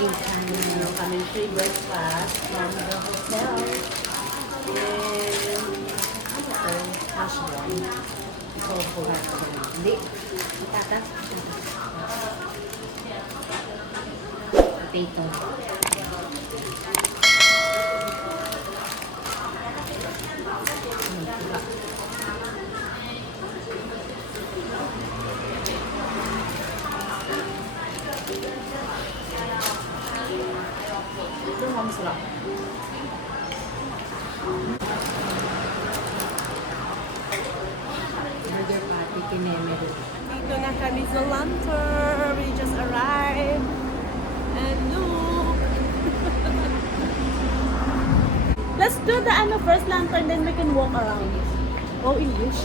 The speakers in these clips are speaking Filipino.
Meron kami free breakfast from the hotel. And hash brown. So, hindi. Tata. Potato. Ito ang masarap. Burger patty, kinemel. Dito na kami sa Lantern. We just arrived. And look. Let's do the first lantern, then we can walk around. Oh, English.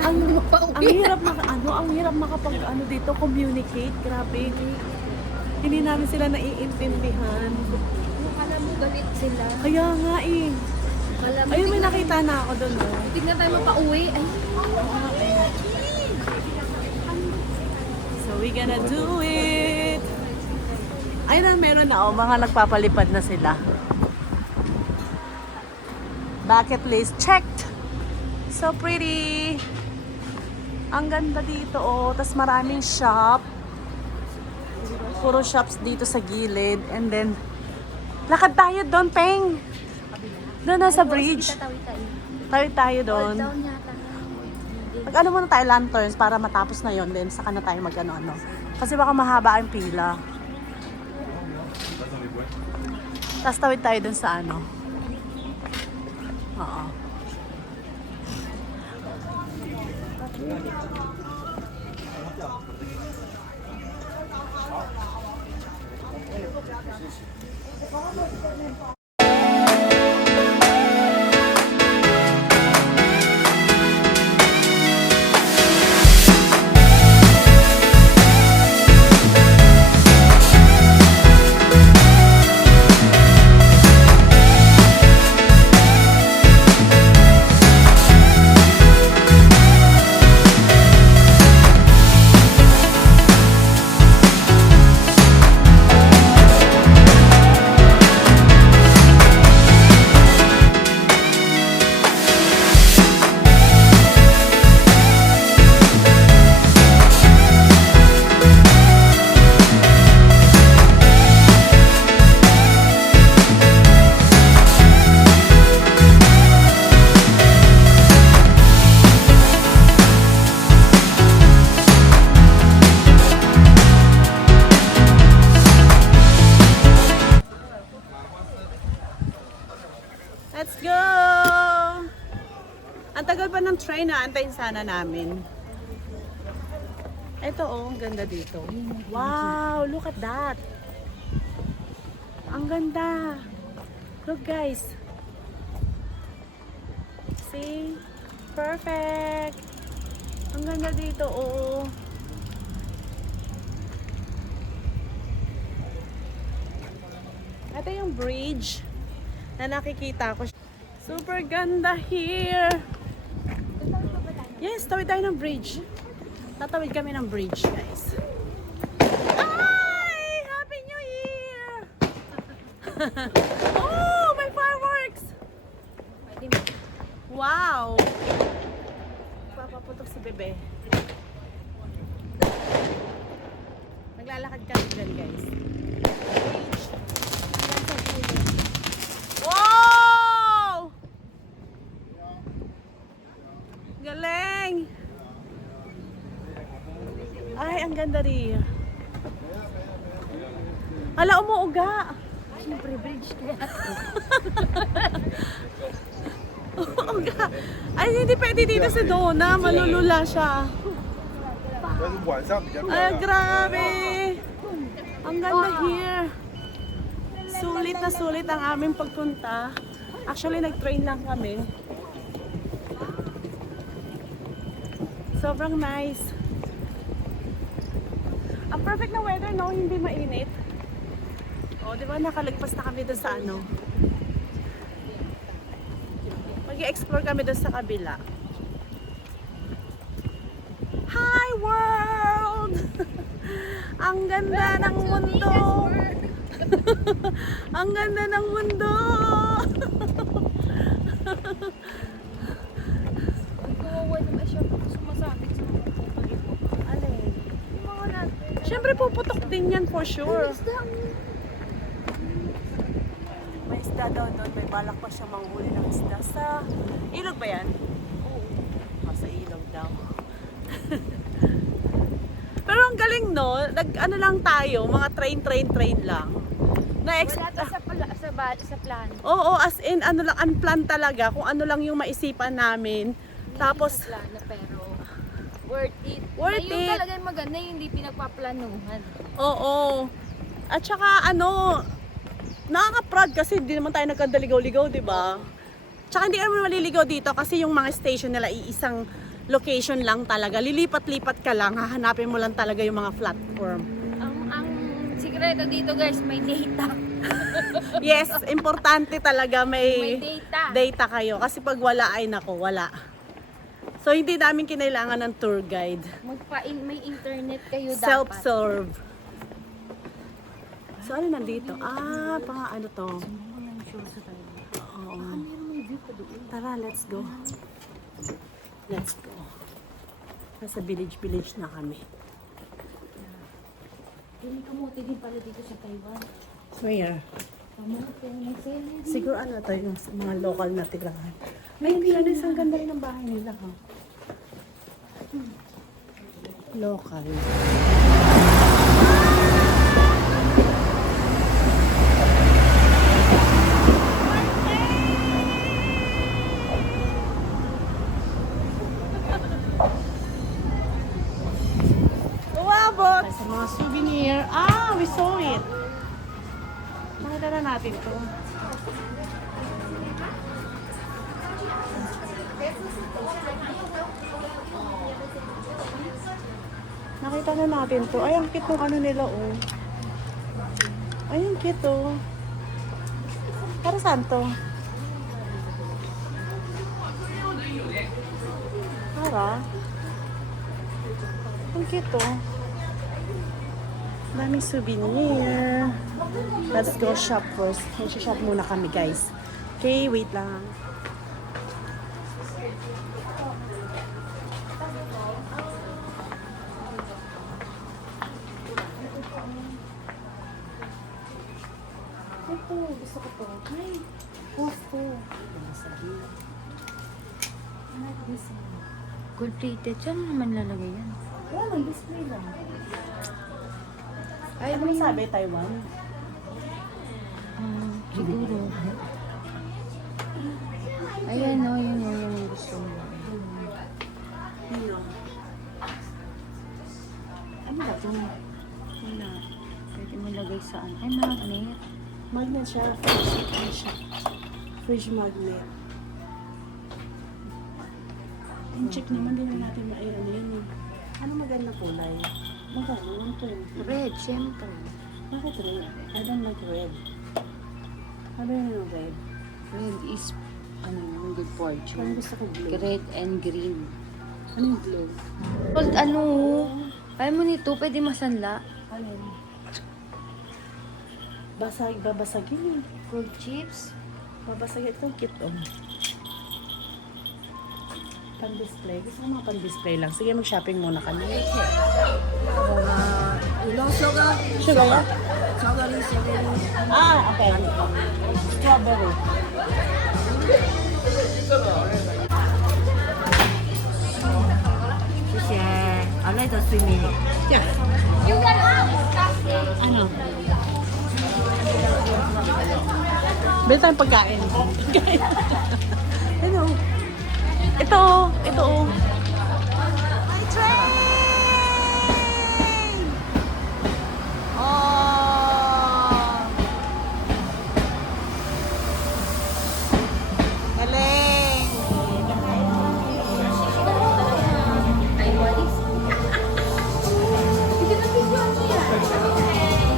Ang hirap dito communicate. Grabe. Hindi namin sila naiintindihan. Alam mo, galit sila. Kaya nga eh. Ayun, may nakita na ako doon. Oh. Tignan tayo mapauwi. Ay, So we gonna do it. Ayun na, meron na. Mga nagpapalipad na sila. Bucket list checked. So pretty. Ang ganda dito, oh. Tapos maraming shop. Puro shops dito sa gilid. And then, lakad tayo doon, Peng. Doon na sa bridge. tatawid tayo. Tawid tayo doon. Down yata. Mag-ano muna tayo lanterns para matapos na yon. Then, saka na tayo mag-ano-ano. Kasi baka mahaba ang pila. Tapos tawid tayo doon sa ano. Oo. Let's go! Ang tagal pa ng train na, antayin sana namin. Ito oh, ang ganda dito. Wow, look at that. Ang ganda. Look guys. See? Perfect. Ang ganda dito oh. Ito yung bridge na nakikita ko. Super ganda here. Yes, tawid tayo ng bridge. Tatawid kami ng bridge, guys. Ay! Happy New Year! Oh, may fireworks! Wow! Papaputok si Bebe. Maglalakad kami dyan, guys. Bridge. Wow! Galing! Ay, ang ganda rin. Ala, umuuga. Siyempre, bridge kaya. Umuuga. Ay, hindi pwede dito si Donna. Malulula siya. Ay, grabe. Ang ganda here. Sulit ang aming pagpunta. Actually, nag-train lang kami. Sobrang nice. Ang perfect na weather, no? Hindi mainit. O, di ba nakalagpas na kami doon sa ano? Mag-i-explore kami doon sa kabila. Hi, world! Ang ganda ng mundo. Ang ganda ng mundo. Ang kawawa naman siya kung sumasabit sa mga pupulik mo. Alin? Yung mga natin. Siyempre puputok din yan for sure. May isda daw doon. May balak pa siya manghuli ng isda. Sa ilog ba yan? Oo. Sa ilog daw. Pero ang galing no, ano lang tayo, mga train lang. Wala to sa plano. Oo, as in, ano lang, unplanned talaga, kung ano lang yung maisipan namin. Tapos, Hindi sa plano, pero worth it. Worth Yung it. talaga yung maganda, yung hindi pinagpaplanuhan. oo. At saka, nakaka-proud kasi hindi naman tayo nagkandaligaw-ligaw, di ba? Tsaka hindi naman maliligaw dito kasi yung mga station nila iisang location lang talaga. Lilipat-lipat ka lang, hahanapin mo lang talaga yung mga platform. Ang sikreto dito guys, may data. Yes, importante talaga May may data. data kayo. Kasi pag wala ay nako, wala. So hindi namin kinailangan ng tour guide. May internet kayo dapat. Self-serve. So ano nandito? Ano to? Oo. Tara, let's go. Let's go. Nasa village na kami. Yung kamote din pala dito sa Taiwan. Where? Kamote, nagselan. Siguro to yung mga local na tirahan. Ay, hindi ano, isang ganda rin ang bahay nila. Ha? Local. Uwabot! Sa mga souvenir. We saw it. Nakita na natin to. Nakita na natin to. Ay, ang cute ng ano nila, oh. Ay, ang cute, oh. Para saan to? Para? Ang cute, oh. Daming souvenir. Let's go shop first. Mag-shop muna kami, guys. Okay, wait lang. Ito, gusto ko to. Ay, gusto. Gold plated. Saan naman lalagay yan? Wala lang, display lang. Ay, Ano sabi, Taiwan? siguro. Ayan o, yun yung gusto mo. Ano? Ano ba ito? Wala. Pwede mo lagay saan? Ay, magnet. Magnet siya. Fridge magnet. Check naman din natin na ano yun. Ano maganda kulay? Maganda naman to. Red, syempre. Bakit red? I don't like red. Ano yun yung red? Red is, good Parang fortune. gusto ko blue. Red and green. Ano yung blue? Gold, kaya mo nito, pwede masanla. Ano yun? Babasagin eh. Gold chips. Babasagin. Itong cute oh. Pan-display. Gusto ko mga pan-display lang. Sige, mag-shopping muna kami. sugar, Sugar? strawberry, strawberry. Okay. Strawberry. I like the swimming. Yeah. Ano? Bili tayong pagkain. Ano? Ito. My train! Oh! Galing! Taiwanese. Hindi na video ano yan.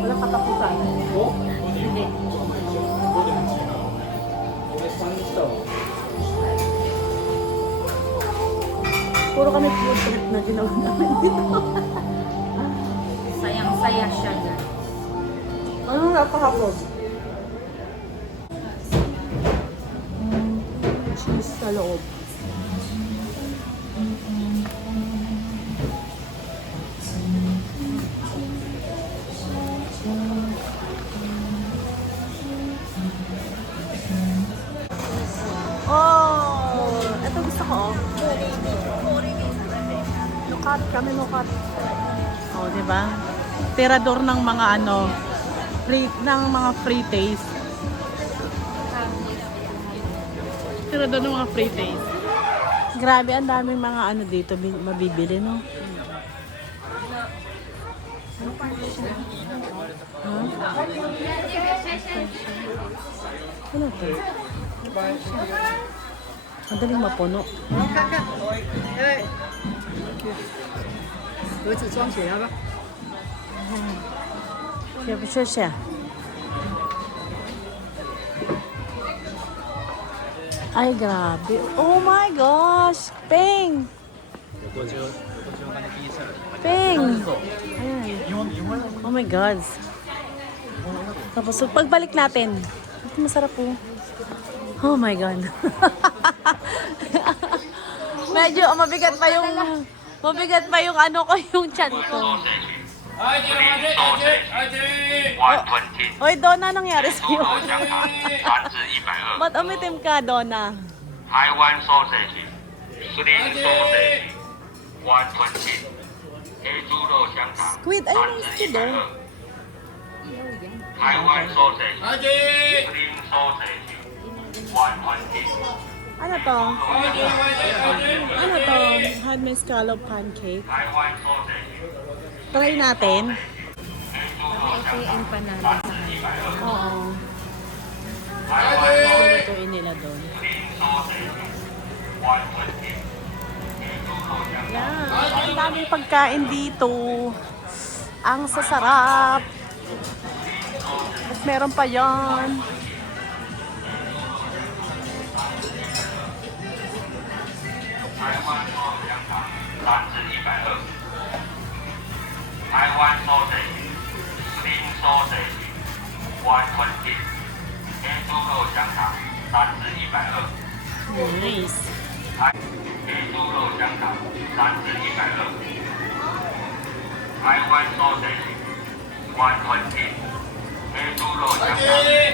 Wala katapusan. Hindi. Puro kami food trip na ginawa namin dito. Sayang-saya siya, guys. Ano nga kahapon? Cheese sa loob. Oh, ito gusto ko. Lukat kami, lukat. Oh, di ba? Tirador ng mga ano, free taste. Tirador ng mga free taste. Grabe, ang daming mga ano dito mabibili, no? Huh? Ano to? Madaling mapuno. 盒子装起来吧。 Siya po siya. Ay, grabe. Oh my gosh! Ping! Ping! Ayan. Oh my God. Tapos, so, pagbalik natin. Ito masarap po. Oh my God. Medyo mabigat pa yung ano ko, yung chan ko. Oy, Donna, nangyari sa'yo? Ba't umitim ka, Donna? Taiwan sausage, slim sausage, 120. 黑猪肉香肠， Squid, ayun yung squid, oh. Taiwan sausage, slim sausage, 120. Ano to? Ano to? Handmade scallop pancake. Taiwan sausage, Try natin. Ito yung empanada sa kanila. Oo. Taiwan sausage, Lutuin nila doon. slim sausage, 120. 黑猪肉香肠。 Yan. Ang daming pagkain dito. Ang sasarap. At meron pa yan. Taiwan sausage, slim sausage, 120. 黑猪肉香肠，3只120。 Nice. 黑猪肉香肠，3只120。Taiwan sausage 120。黑猪肉香肠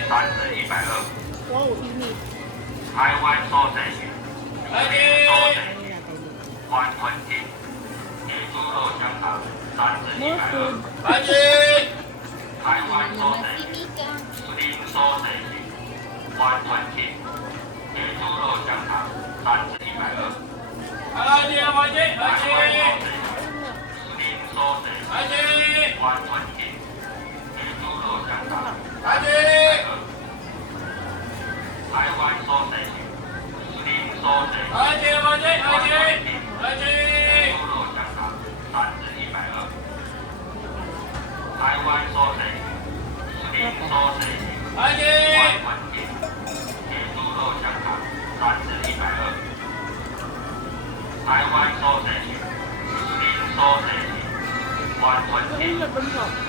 ，3只120。 Wow, init. Taiwan sausage sausage 120。黑猪肉香肠，3只 More food. 120。Taiwan sausage slim sausage 120。黑猪肉香肠，3只120。Slim sausage 120。黑猪肉香肠，3只120。Taiwan sausage slim sausage 120。黑猪肉香肠，3只120。Taiwan sausage slim sausage 120。黑猪肉香肠，3只120。Taiwan sausage slim sausage 120。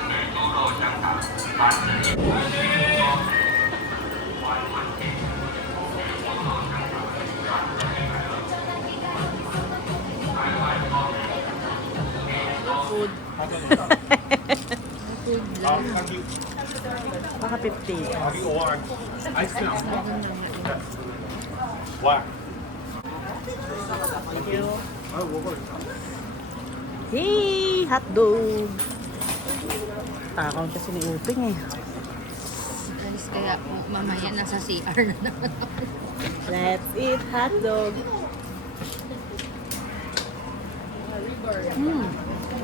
黑猪肉香肠，3只120。Food. Baka 50. Hey, hotdog. Takaw kasi ni Uping eh. Alis kaya mamaya nasa CR na naman. Let's eat hotdog.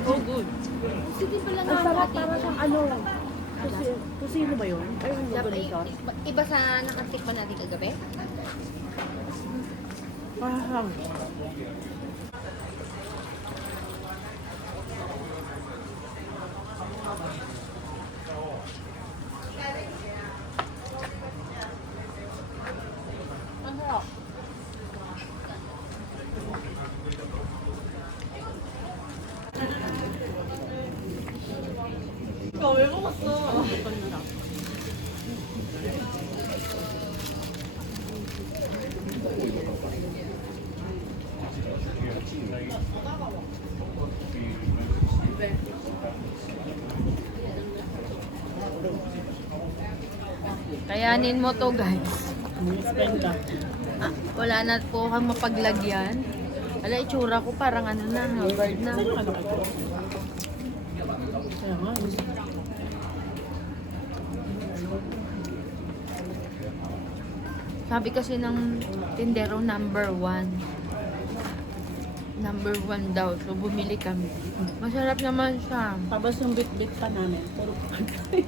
Oh, good. Sige pala Ang sarap, para siyang ano. Kusino ba yun? Ay, yung Dapat ganito. iba sa nakatikpan natin kagabi? Wow. Kayanin mo to, guys. Spend ka. Ah, wala na po kang mapaglagyan. Ala, itsura ko parang ano na, Harvard na. Saan yung ano kayo? Kaya nga. Sabi kasi ng tindero number 1. Number 1 daw. So, bumili kami. Masarap naman siya. Tapos yung bit-bit pa namin. Puro pagkain.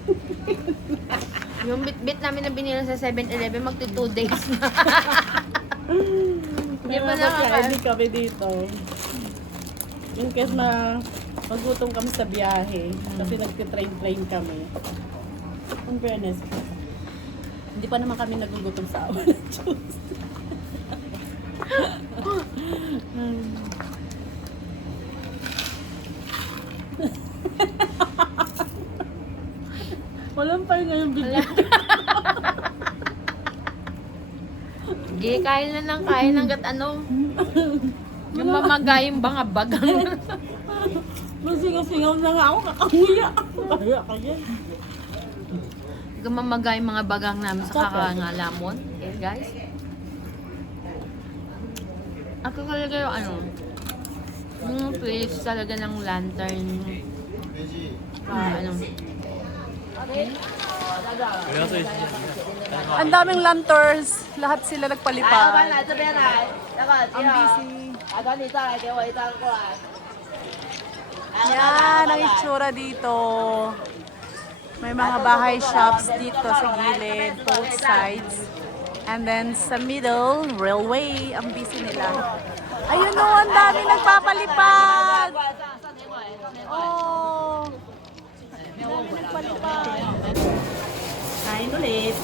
Yung bit-bit namin na binili sa 7-Eleven, magti 2 days na. Hindi pa Hindi kami dito. In case na magutom kami sa biyahe. Kasi nagtitrain-train kami. In fairness, hindi pa naman kami nagugutom sa awa ng Diyos. Walang pa yung bibig. Sige, kain na lang, kain hanggat ano. Yung mamagayang bagang. Masingaw-singaw na nga ako, kakangiya. Kaya kaya. Yung mamagayang mga bagang namin sa kakangalamon. Okay, guys. Ako talaga yung ano, yung Philips talaga ng lantern. Ano. Ang daming lanterns. Lahat sila nagpalipad. Ang busy. Yan ang itsura dito. May mga bahay shops dito sa gilid, both sides. And then sa middle, railway. Ang busy nila. Ayun o, ang dami nagpapalipad. Oh. Ang dami nagpalipad. Kain ulit.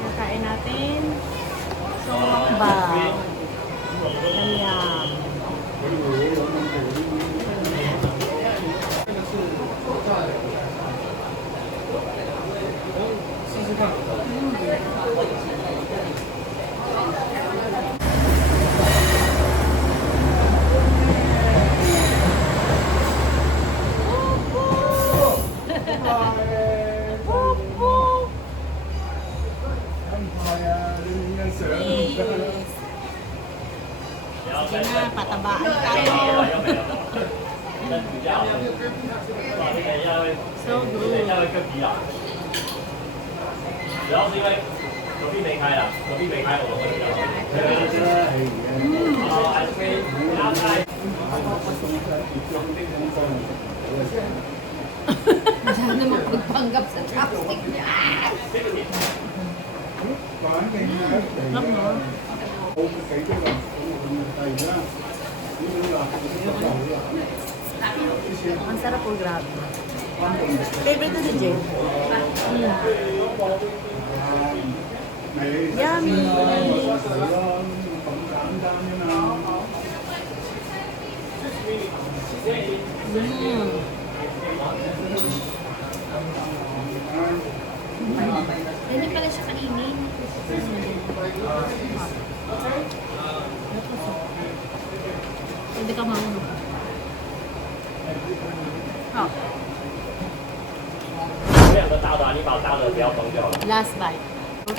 Nakain natin. Sokba. Kanyang. Sige na, patabaan tayo. So good. 主要是因为隔壁没开了，隔壁没开，我们会比较好。还是可以加菜。 Masyado magpanggap sa chopstick niya. Ang sarap po, grabe. Favorite na si Jen. Yummy! Hindi pala siya kainin. Hindi ka marunong. Oh, 两个大的，你把大的不要崩掉了。 last bite. 花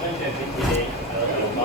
生卷冰淇淋，还有小笼包。